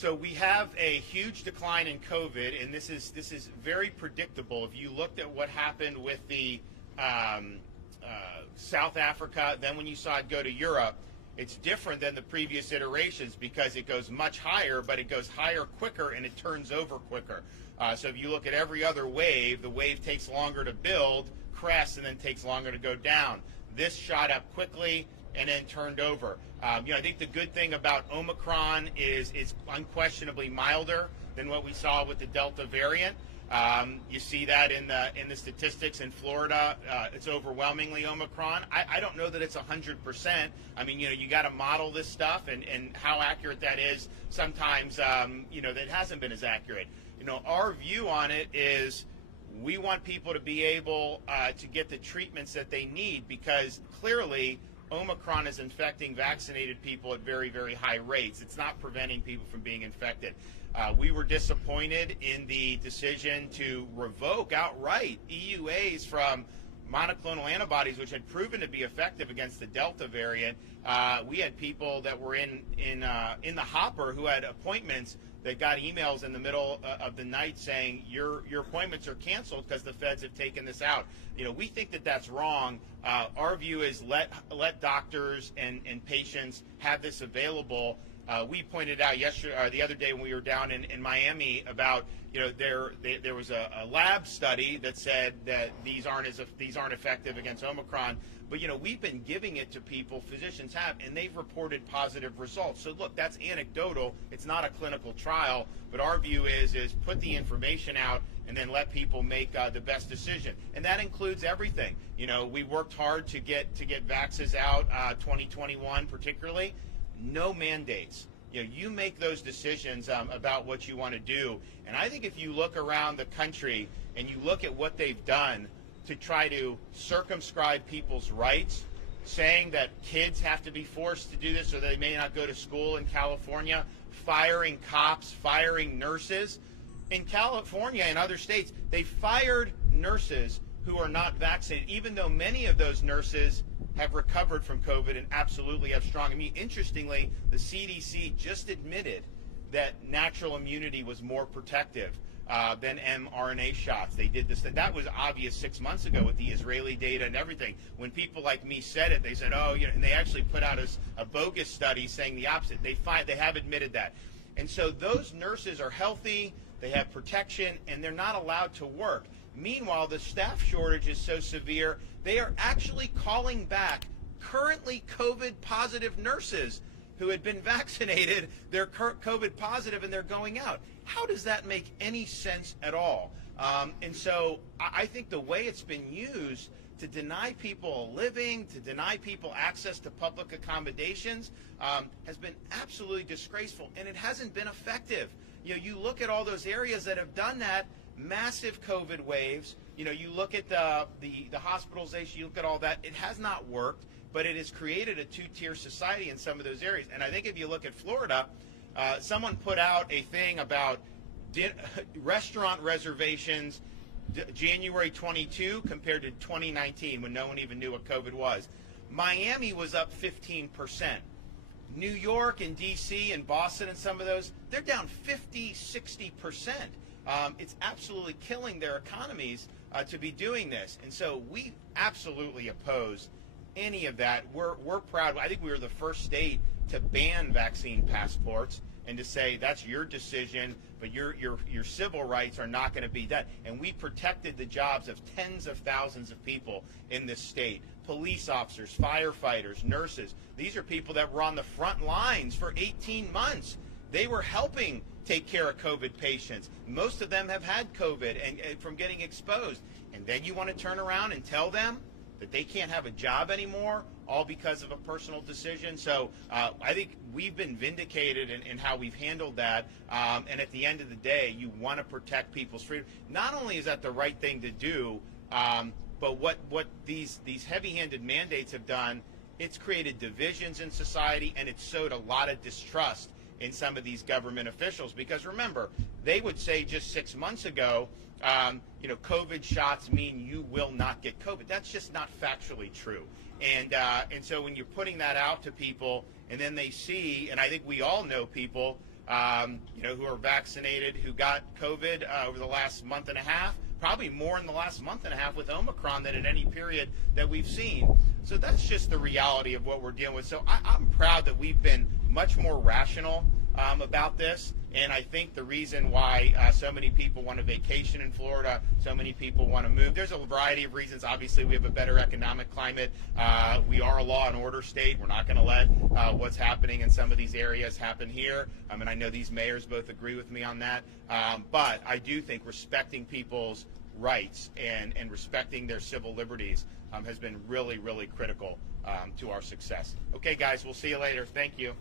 So we have a huge decline in COVID, and this is very predictable. If you looked at what happened with the South Africa, then when you saw it go to Europe, it's different than the previous iterations because it goes much higher, but it goes higher quicker and it turns over quicker. So if you look at every other wave, the wave takes longer to build, crests, and then takes longer to go down. This shot up quickly and then turned over. I think the good thing about Omicron is it's unquestionably milder than what we saw with the Delta variant. You see that in the statistics in Florida. It's overwhelmingly Omicron. I don't know that it's 100%. I mean, you got to model this stuff, and how accurate that is sometimes, that hasn't been as accurate. Our view on it is we want people to be able to get the treatments that they need because clearly Omicron is infecting vaccinated people at very, very high rates. It's not preventing people from being infected. We were disappointed in the decision to revoke outright EUAs from monoclonal antibodies, which had proven to be effective against the Delta variant. We had people that were in the hopper who had appointments that got emails in the middle of the night saying your appointments are canceled because the feds have taken this out. We think that that's wrong. Our view is let doctors and patients have this available. We pointed out yesterday or the other day when we were down in Miami about there was a lab study that said that these aren't effective against Omicron. But we've been giving it to people, physicians have, and they've reported positive results. So look, that's anecdotal. It's not a clinical trial, but our view is put the information out and then let people make the best decision. And that includes everything. We worked hard to get vaxes out 2021 particularly. No mandates. You make those decisions about what you want to do. And I think if you look around the country and you look at what they've done to try to circumscribe people's rights, saying that kids have to be forced to do this or they may not go to school in California, firing cops, firing nurses. In California and other states, they fired nurses who are not vaccinated, even though many of those nurses have recovered from COVID and absolutely have strong immunity. Interestingly, the CDC just admitted that natural immunity was more protective than mRNA shots. They did this. That was obvious 6 months ago with the Israeli data and everything. When people like me said it, they said, and they actually put out a bogus study saying the opposite. They have admitted that. And so those nurses are healthy, they have protection, and they're not allowed to work. Meanwhile, the staff shortage is so severe, they are actually calling back currently COVID positive nurses who had been vaccinated. They're COVID positive and they're going out. How does that make any sense at all? And so I think the way it's been used to deny people a living, to deny people access to public accommodations has been absolutely disgraceful, and it hasn't been effective. You look at all those areas that have done that, massive COVID waves. You look at the hospitalization, you look at all that. It has not worked, but it has created a two-tier society in some of those areas. And I think if you look at Florida, someone put out a thing about restaurant reservations January 22 compared to 2019 when no one even knew what COVID was. Miami was up 15%. New York and D.C. and Boston and some of those, they're down 50, 60%. It's absolutely killing their economies to be doing this. And so we absolutely oppose any of that. We're proud. I think we were the first state to ban vaccine passports and to say that's your decision, but your civil rights are not going to be done. And we protected the jobs of tens of thousands of people in this state. Police officers, firefighters, nurses. These are people that were on the front lines for 18 months. They were helping take care of COVID patients. Most of them have had COVID and from getting exposed. And then you want to turn around and tell them that they can't have a job anymore, all because of a personal decision. So I think we've been vindicated in how we've handled that. And at the end of the day, you want to protect people's freedom. Not only is that the right thing to do, but what these heavy-handed mandates have done, it's created divisions in society, and it's sowed a lot of distrust in some of these government officials. Because remember, they would say just 6 months ago, COVID shots mean you will not get COVID. That's just not factually true. And so when you're putting that out to people, and then they see, and I think we all know people who are vaccinated, who got COVID over the last month and a half, probably more in the last month and a half with Omicron than in any period that we've seen. So that's just the reality of what we're dealing with. So I'm proud that we've been much more rational about this. And I think the reason why so many people want to vacation in Florida, so many people want to move, there's a variety of reasons. Obviously, we have a better economic climate. We are a law and order state. We're not going to let what's happening in some of these areas happen here. And I know these mayors both agree with me on that. But I do think respecting people's rights and respecting their civil liberties has been really, really critical to our success. Okay, guys, we'll see you later. Thank you.